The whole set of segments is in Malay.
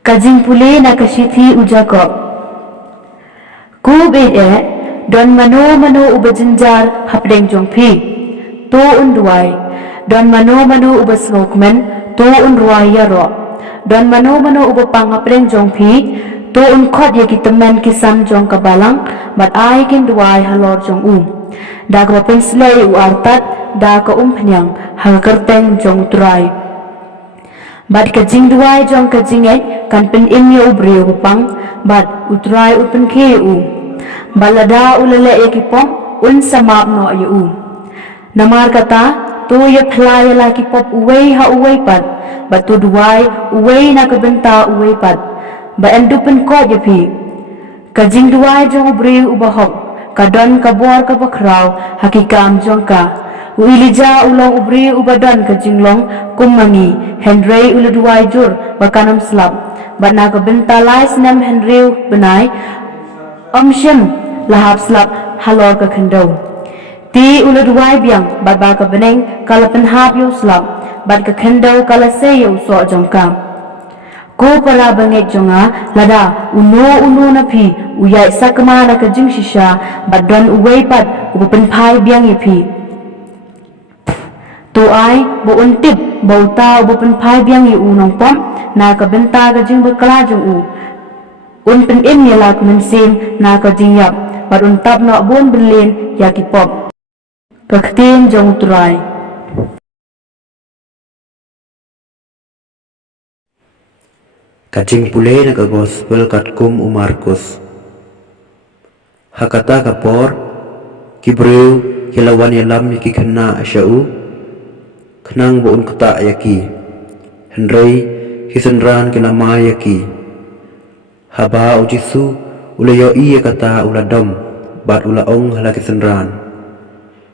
Kajing pule na kasithi ujako. Kub don mano ubajinjar hapdeng jongpi. To unduai. Don mano ubasngokmen to unruai yaro. Don mano ubapang hapdeng jongpi to unkot ya kitemen kisan jong kabalang bat ai kin duai halor jong Da ka penslei u artat da ka penyang hangkerteng jong turai. Bat kajing duai jong kajing kan pen imya ubri upang bat utrai upen ke balada ulale ekipom samap no ayu namar kata to ya phlai la kipop uwei ha uwei pat bat tu duai uwei na kabenta uwei pat ba endupen ko yapi kajing duai jong ubri ubahok kadon kabor kabakrau hakikam jong ka Uilija ulang ubri ubadan kajinglong kumangi Henry uladuai jur bakanam slab bana kabenta lais nem Henry benai omshim lahap slab halor ka khandau ti uladuai biang ba ka beneng kala penhap yu slab bat ka khandau kala se yu so jongka ko para bangek jonga lada uno na phi uyai sakma na kajing shisha badon uwei pat upen phai biang yapi tu ai bo untip bo ta bo pen phai biang yu nong pom na ka benta ka jing bekla jong un pen im ya lak men sim na ka jing yap bat un tap no bon benlen ya ki pop ka ktin jong turai Kajing pule na ka gospel katkum Markus hakata kapor kibreu kilawan yalam ki kena asyau kenang buun kata yaki Henry hisenran kinama yaki haba ujisu ulayo iya kata uladom bat ulaong halaki senran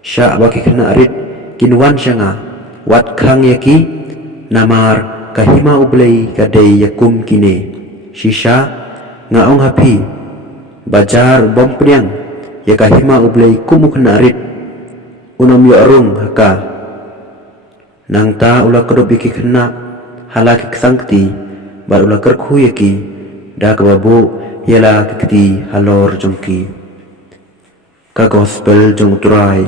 syak baki kena arit kinwan syanga wat kang yaki namar kahima ublei kadei yakum kine shisha ngaong hapi bajar bom priang ya kahima ublei kumu kena arit unam yorung haka nang ta ula kedop iki kena halaki kesangti bar ula kerku yaki da kebabu yala kekti halor jongki ka gospel jong turai